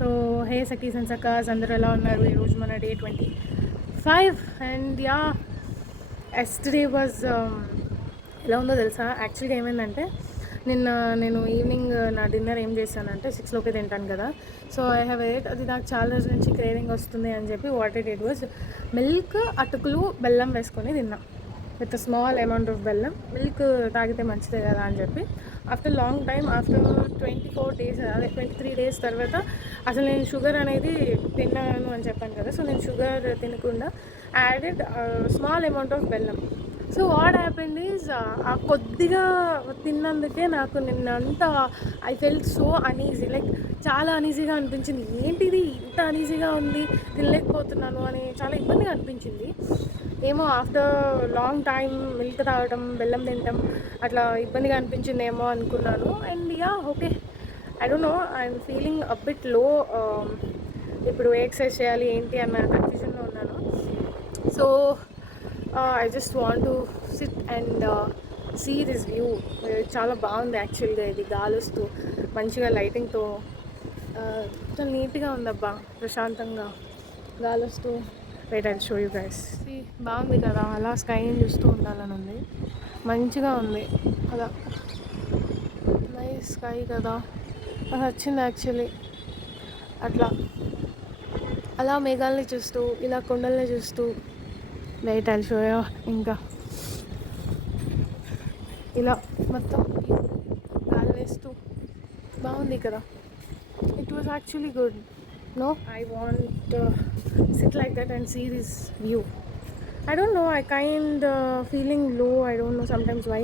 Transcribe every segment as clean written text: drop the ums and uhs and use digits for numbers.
So hey Sakhi's and సకాస్ అందరూ ఎలా ఉన్నారు? ఈరోజు మన డే 25 అండ్ యా ఎస్టర్డే వాజ్ ఎలా ఉందో తెలుసా? యాక్చువల్గా ఏమైందంటే నిన్న నేను ఈవినింగ్ నా డిన్నర్ ఏం చేశానంటే 6 తింటాను కదా. సో ఐ హ్యావ్ ఎయిట్ అది నాకు చాలా రోజుల నుంచి క్రేవింగ్ వస్తుంది అని చెప్పి వాట్ ఇట్ వాజ్ మిల్క్ అటుకులు బెల్లం వేసుకొని తిన్నా విత్ స్మాల్ అమౌంట్ ఆఫ్ బెల్లం. మిల్క్ తాగితే మంచిదే కదా అని చెప్పి ఆఫ్టర్ లాంగ్ టైమ్ ఆఫ్టర్ 24 days అదే 23 days తర్వాత అసలు నేను షుగర్ అనేది తిన్నాను అని చెప్పాను కదా. సో నేను షుగర్ తినకుండా యాడెడ్ స్మాల్ అమౌంట్ ఆఫ్ బెల్లం. సో వాట్ హ్యాపెండ్ ఈజ్ ఆ కొద్దిగా తిన్నందుకే నాకు నిన్నంతా I felt so uneasy, like చాలా అనీజీగా అనిపించింది. ఏంటిది ఇంత అనీజీగా ఉంది, తినలేకపోతున్నాను అని చాలా ఇబ్బందిగా అనిపించింది. ఏమో ఆఫ్టర్ లాంగ్ టైం మిల్క్ తాగడం బెల్లం తినడం అట్లా ఇబ్బందిగా అనిపించిందేమో అనుకున్నాను. And yeah okay, I don't know, I'm feeling a bit low. ఇప్పుడు ఎక్సర్సైజ్ చేయాలి ఏంటి అన్న కన్ఫ్యూజన్లో ఉన్నాను. So I just want to sit and see this view. చాలా బాగుంది యాక్చువల్గా. ఇది గాలి వస్తూ మంచిగా లైటింగ్తో చాలా నీట్గా ఉందబ్బా, ప్రశాంతంగా గాలి వస్తూ. Wait I show you guys. బాగుంది కదా, అలా స్కైని చూస్తూ ఉండాలని ఉంది. మంచిగా ఉంది అలా, నైస్ స్కై కదా, నాకు నచ్చింది యాక్చువల్లీ. అట్లా అలా మేఘాలని చూస్తూ ఇలా కొండల్ని చూస్తూ. Wait I show you. ఇంకా ఇలా మొత్తం గాలి వేస్తూ బాగుంది కదా. It was actually good. No I want sit like that and see this view. I don't know, I kind feeling లో. I don't know sometimes why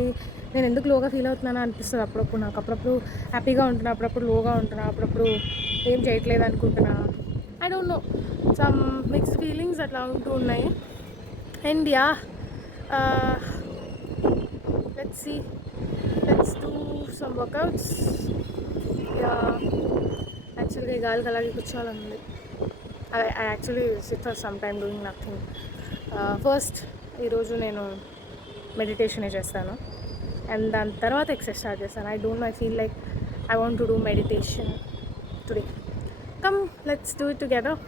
నేను ఎందుకు లోగా ఫీల్ అవుతున్నానో అనిపిస్తుంది అప్పుడప్పుడు నాకు. అప్పుడప్పుడు హ్యాపీగా ఉంటున్నా, అప్పుడప్పుడు లోగా ఉంటున్నా, అప్పుడప్పుడు ఏం చేయట్లేదు అనుకుంటున్నా. I don't know, some mixed feelings అట్లా ఉంటూ ఉన్నాయి. And yeah let's see, let's do some workouts. యాక్చువల్గా ఈ గాలికి అలాగే కూర్చోవాలనుంది. I actually sit for some time doing nothing. First ఈరోజు నేను మెడిటేషనే చేస్తాను అండ్ దాని తర్వాత ఎక్సర్సైజ్ స్టార్ట్ చేస్తాను. I don't know, I feel like I want to do meditation today. Come let's do it together.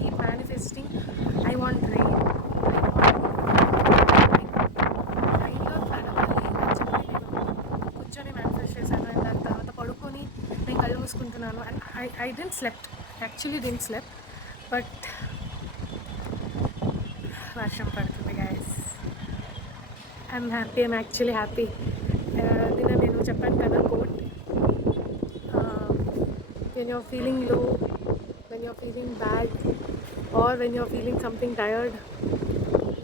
Keep manifesting. I want rain. రైన్లో తడవాలి అని చెప్పి నేను కూర్చొని మేనిఫెస్ట్ చేశాను. అండ్ దాని తర్వాత పడుకొని నేను కళ్ళు మూసుకుంటున్నాను. And I didn't slept, actually didn't slept, but వర్షం పడుతుంది guys. I'm happy, I'm actually happy. నిన్న నేను చెప్పాను కదా quote, when you're feeling low, when you're feeling bad, or when you're feeling something tired,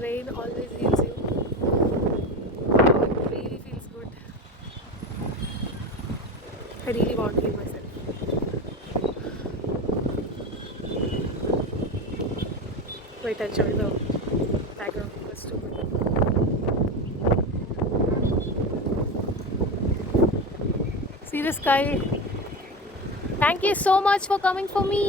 rain always heals you. It really feels good. I really want to heal myself. Wait, I'll show you the background. That's too good. See the sky. Thank you so much for coming for me.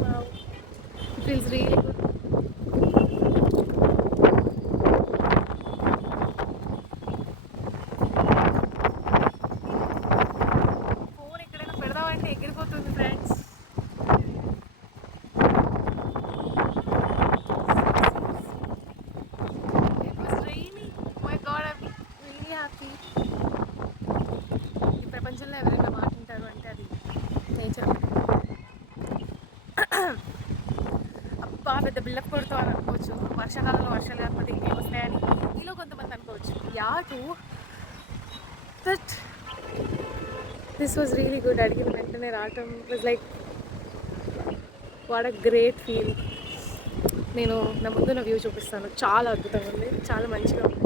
Wow, it feels really good. ఎప్పుడుతో అని అనుకోవచ్చు. వర్షాకాలంలో వర్షాలు కాకపోతే ఇంకేం వస్తాయని మీలో కొంతమంది అనుకోవచ్చు. Yeah to that this was really good. అడిగిన వెంటనే రావటం was like what a great feel. నేను నా ముందున్న వ్యూ చూపిస్తాను. చాలా అద్భుతంగా ఉంది, చాలా మంచిగా ఉంది.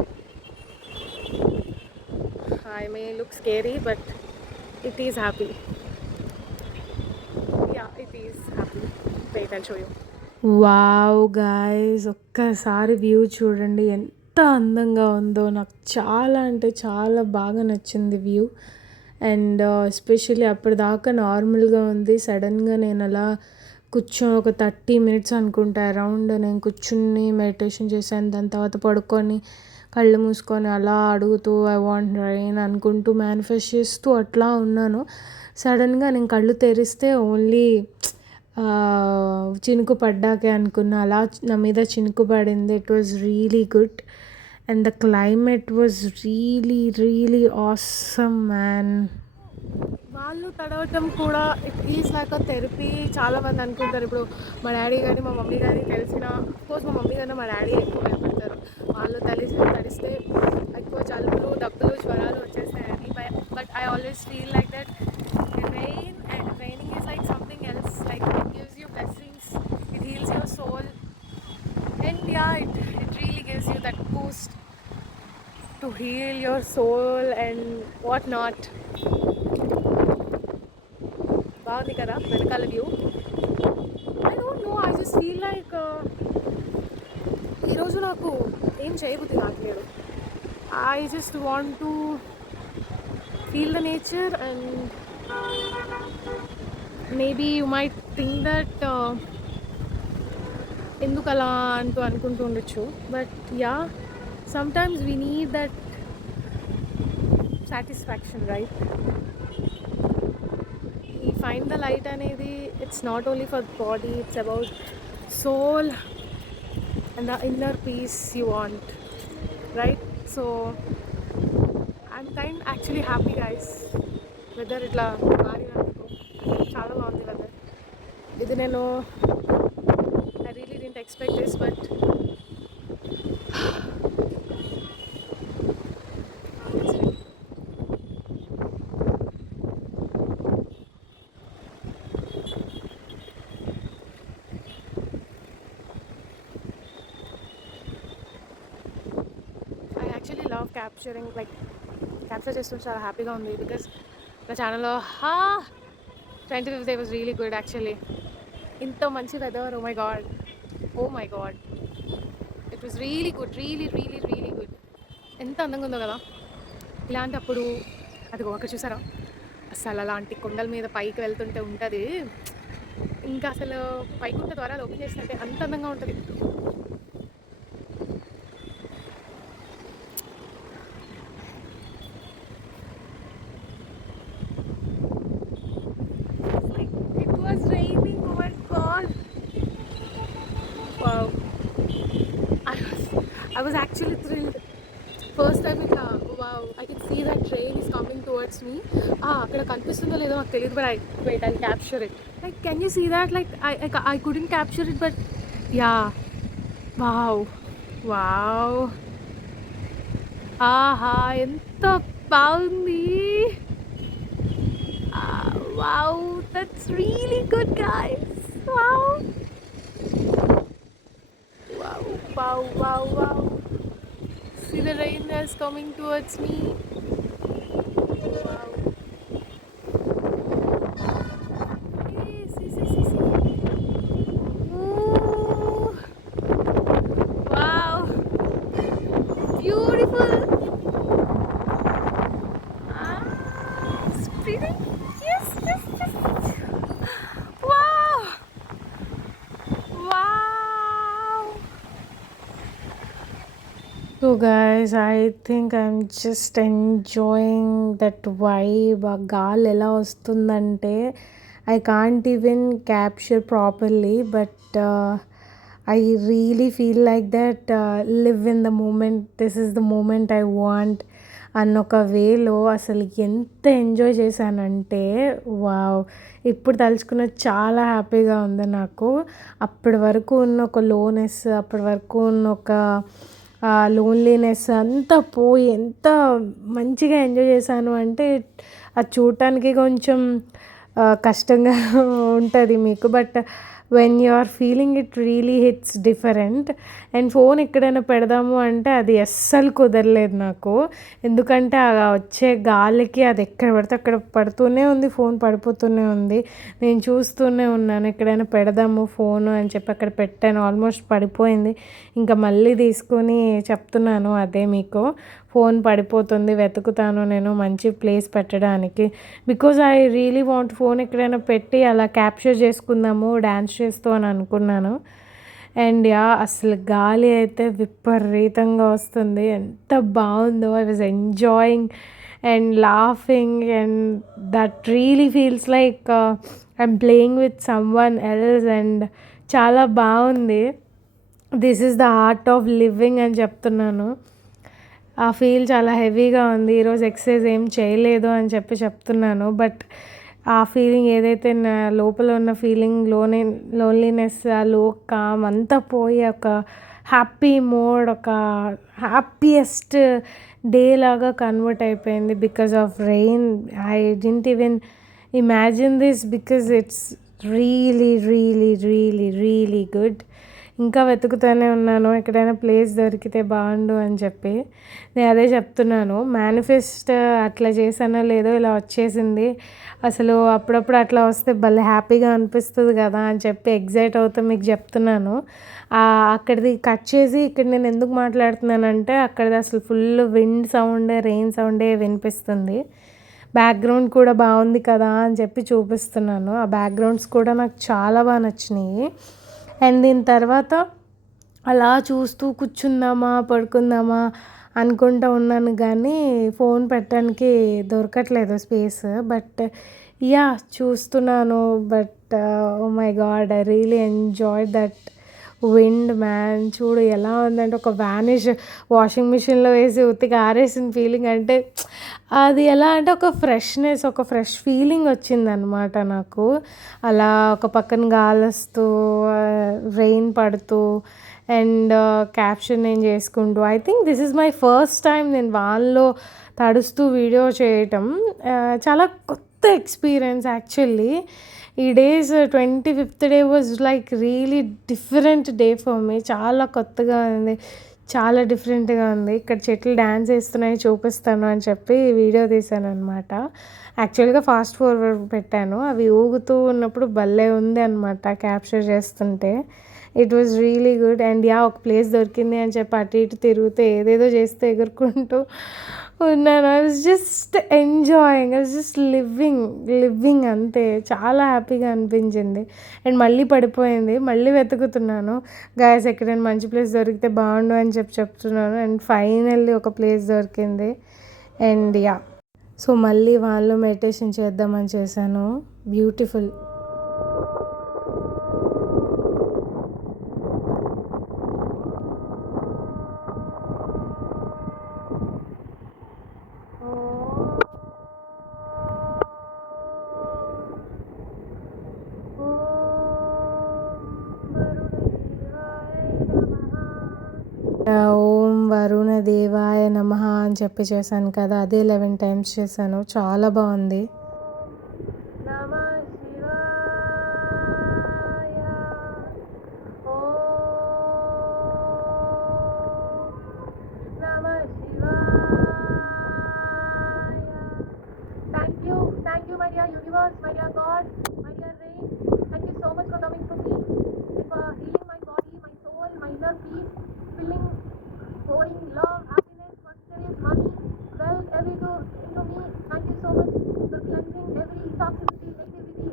I may look scary but it is happy. Yeah it is happy. Wait I'll show you. Wow guys, ఒక్కసారి వ్యూ చూడండి ఎంత అందంగా ఉందో. నాకు చాలా అంటే చాలా బాగా నచ్చింది వ్యూ. అండ్ ఎస్పెషల్లీ అప్పటిదాకా నార్మల్గా ఉంది. సడన్గా నేను అలా కూర్చొని ఒక 30 మినిట్స్ అనుకుంటా అరౌండ్ నేను కూర్చుని మెడిటేషన్ చేశాను. దాని తర్వాత పడుకొని కళ్ళు మూసుకొని అలా అడుగుతూ ఐ వాంట్ రైన్ అనుకుంటూ మేనిఫెస్ట్ చేస్తూ అట్లా ఉన్నాను. సడన్గా నేను కళ్ళు తెరిస్తే ఓన్లీ చినుకు పడ్డాకే అనుకున్నా. అలా నా మీద చినుకు పడింది. It was really good and the climate was really really awesome man. వాళ్ళు తడవటం కూడా it is like a therapy. చాలామంది అనుకుంటారు. ఇప్పుడు మా డాడీ కానీ మా మమ్మీ కానీ తెలిసిన, అఫ్కోర్స్ మా మమ్మీ కన్నా మా డాడీ ఎక్కువ భయపడతారు. వాళ్ళు తడిస్తే ఎక్కువ జలుబులు దగ్గులు జ్వరాలు వచ్చేస్తాయని. But I always feel like that raining is like something else. Like it gives you blessings, it heals your soul and yeah it really gives you that boost to heal your soul and what not. బాగుంది కదా వెనకాల view. I don't know, I just feel like ఈరోజు నాకు ఏం చేయబుద్ధి కావట్లేదు. I just want to feel the nature and maybe you might think that ఎందుకు అలా అంటూ అనుకుంటూ ఉండొచ్చు. But yeah sometimes we need that satisfaction, right? Find the light అనేది it's not only for body, it's about soul and the inner peace you want, right? So I'm actually happy guys. Weather itla మారినందుకు చాలా బాగుంది weather. ఇది నేను I really didn't expect this but love capturing, like capture చేస్తూ చాలా హ్యాపీగా ఉంది. Because నా ఛానల్లో 25th day was really good actually. ఇంత మంచి weather, oh my God it was really good, really good. ఎంత అందంగా ఉందో కదా. ఇలాంటప్పుడు అది ఒక చూసారా, అసలు అలాంటి కొండల మీద పైకి వెళ్తుంటే ఉంటుంది ఇంకా అసలు పైకి ఉంటే ద్వారా ఓపెన్ చేసినట్టే అంత అందంగా ఉంటుంది. I was actually thrilled. First time itla, wow, I can see that train is coming towards me. Akkada kanipistundo ledo naku teliyadu, but wait, I'll capture it. Like, can you see that? Like, I couldn't capture it, but yeah, wow. Aha, enta baagundi. Wow, that's really good guys. Wow. See the rain that's coming towards me. Wow. Hey, see. Ooh. Wow. Beautiful. It's pretty. Yes. Wow. So guys, I think I'm just enjoying that vibe. ఆ గాలి ఎలా వస్తుందంటే I can't even capture properly, but I really feel like that live in the moment. This is the moment I want. అన్న ఒక వేలో అసలు ఎంత ఎంజాయ్ చేశానంటే వావ్! ఇప్పుడు తలుచుకున్న చాలా హ్యాపీగా ఉంది నాకు. అప్పటి వరకు ఉన్న ఒక లోనెస్, అప్పటి వరకు ఉన్న ఒక లోన్లీనెస్ అంతా పోయి ఎంత మంచిగా ఎంజాయ్ చేశాను అంటే అది చూడటానికి కొంచెం కష్టంగా ఉంటుంది మీకు. But when you are feeling it really hits different. And phone ఎక్కడైనా పెడదాము అంటే అది అస్సలు కుదరలేదు నాకు. ఎందుకంటే వచ్చే గాలికి అది ఎక్కడ పడితే అక్కడ పడుతూనే ఉంది, ఫోన్ పడిపోతూనే ఉంది. నేను చూస్తూనే ఉన్నాను ఎక్కడైనా పెడదాము ఫోను అని చెప్పి అక్కడ పెట్టాను, ఆల్మోస్ట్ పడిపోయింది. ఇంకా మళ్ళీ తీసుకొని చెప్తున్నాను అదే మీకు, ఫోన్ పడిపోతుంది, వెతుకుతాను నేను మంచి ప్లేస్ పెట్టడానికి. Because I really want phone ఎక్కడైనా పెట్టి అలా క్యాప్చర్ చేసుకుందాము డ్యాన్స్ చేస్తూ అని అనుకున్నాను. అండ్ అసలు గాలి అయితే విపరీతంగా వస్తుంది, ఎంత బాగుందో. I was enjoying and laughing and that really feels like I'm playing with some one else. And చాలా బాగుంది. This is the art of living అని చెప్తున్నాను. ఆ ఫీల్ చాలా హెవీగా ఉంది. ఈరోజు ఎక్సర్సైజ్ ఏం చేయలేదు అని చెప్తున్నాను. బట్ ఆ ఫీలింగ్ ఏదైతే నా లోపల ఉన్న ఫీలింగ్ లోన్లీనెస్, ఆ కామ్ అంతా పోయి ఒక హ్యాపీ మోడ్, ఒక హ్యాపీయెస్ట్ డే లాగా కన్వర్ట్ అయిపోయింది because of rain. I didn't even imagine this because it's really really really really good. ఇంకా వెతుకుతూనే ఉన్నాను ఎక్కడైనా ప్లేస్ దొరికితే బాగుండు అని చెప్పి. నేను అదే చెప్తున్నాను, మేనిఫెస్ట్ అట్లా చేశానో లేదో ఇలా వచ్చేసింది. అసలు అప్పుడప్పుడు అట్లా వస్తే భలే హ్యాపీగా అనిపిస్తుంది కదా అని చెప్పి ఎగ్జైట్ అవుతూ మీకు చెప్తున్నాను. అక్కడిది కట్ చేసి ఇక్కడ నేను ఎందుకు మాట్లాడుతున్నానంటే అక్కడిది అసలు ఫుల్ విండ్ సౌండ్, రెయిన్ సౌండే వినిపిస్తుంది. బ్యాక్గ్రౌండ్ కూడా బాగుంది కదా అని చెప్పి చూపిస్తున్నాను. ఆ బ్యాక్గ్రౌండ్స్ కూడా నాకు చాలా బాగా నచ్చినాయి. అండ్ దీని తర్వాత అలా చూస్తూ కూర్చుందామా పడుకుందామా అనుకుంటూ ఉన్నాను, కానీ ఫోన్ పెట్టడానికి దొరకట్లేదు స్పేస్. బట్ చూస్తున్నాను. But oh my God, I really enjoy that wind man. చూడు ఎలా ఉందంటే ఒక వాషింగ్ మిషన్లో వేసి ఉత్తిగా ఆరేసిన ఫీలింగ్. అంటే అది ఎలా అంటే ఒక ఫ్రెష్నెస్, ఒక ఫ్రెష్ ఫీలింగ్ వచ్చిందనమాట నాకు. అలా ఒక పక్కన గాలొస్తూ రెయిన్ పడుతూ అండ్ క్యాప్షన్ నేను చేసుకుంటూ. I think this is my first time నేను వాన్లో తడుస్తూ వీడియో చేయటం. చాలా కొత్త ఎక్స్పీరియన్స్ యాక్చువల్లీ. ఈ days 25th day was like really different day for me. చాలా కొత్తగా ఉంది, చాలా డిఫరెంట్గా ఉంది. ఇక్కడ చెట్లు డ్యాన్స్ వేస్తున్నాయి చూపిస్తాను అని చెప్పి వీడియో తీశాను అనమాట. యాక్చువల్గా ఫాస్ట్ ఫార్వర్డ్ పెట్టాను, అవి ఊగుతూ ఉన్నప్పుడు భలే ఉంది అనమాట క్యాప్చర్ చేస్తుంటే. It was really good. And ఒక ప్లేస్ దొరికింది అని చెప్పి అటు ఇటు తిరుగుతూ ఏదేదో చేస్తూ ఎగురుకుంటూ ఉన్నాను. I was just enjoying, I was just living అంతే. చాలా హ్యాపీగా అనిపించింది. అండ్ మళ్ళీ పడిపోయింది, మళ్ళీ వెతుకుతున్నాను. గాయస్ ఎక్కడైనా మంచి ప్లేస్ దొరికితే బాగుండు అని చెప్తున్నాను. అండ్ ఫైనల్లీ ఒక ప్లేస్ దొరికింది. అండ్ సో మళ్ళీ వాళ్ళు మెడిటేషన్ చేద్దామని చేశాను. బ్యూటిఫుల్. ఓం వరుణ దేవాయ నమః అని చెప్పి చేశాను కదా, అదే 11 times చేశాను. చాలా బాగుంది. Thank you, my dear universe, my dear God, my dear rain. Thank you so much for coming to me, for healing my body, my soul, my inner peace, filling, pouring love, happiness, prosperity, money, wealth, everything into me. Thank you so much for cleansing every toxicity, negativity,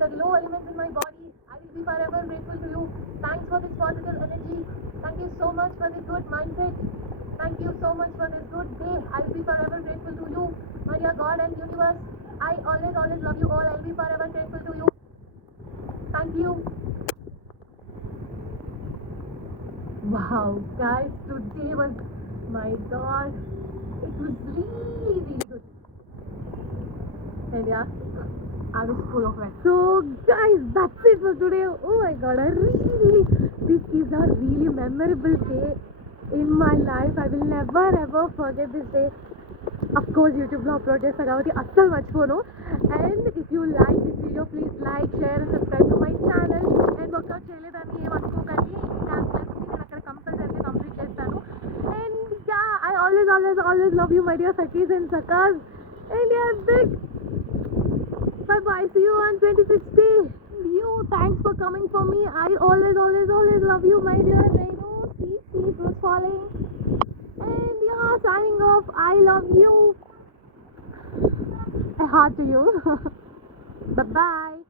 the low elements in my body. I will be forever grateful to you. Thanks for this positive energy. Thank you so much for this good mindset. Thank you so much for this good day. I will be forever grateful to you, my dear God and universe. I always love you all. I will be forever grateful to you. Thank you. Wow, guys, today was, my God, It was really, really good. And yeah, I was full of it. So guys, that's it for today. Oh my god, this is a really memorable day in my life. I will never ever forget this day. Of course, YouTube లో upload చేస్తా కాబట్టి అస్సలు మర్చిపోను. And if you like this video please like share and subscribe to my channel. And workout చేయలేదని ఏమనుకోకండి, task ఉంది, నేను అక్కడ కంపల్సరీగా కంప్లీట్ చేస్తాను. And yeah, I always love you my dear సఖీస్ అండ్ సకాస్. And yeah, big bye bye, see you on 2060. You, thanks for coming for me. I always love you my dear Renu. See, it was falling. And yeah, signing off. I love you. A heart to you. Bye bye.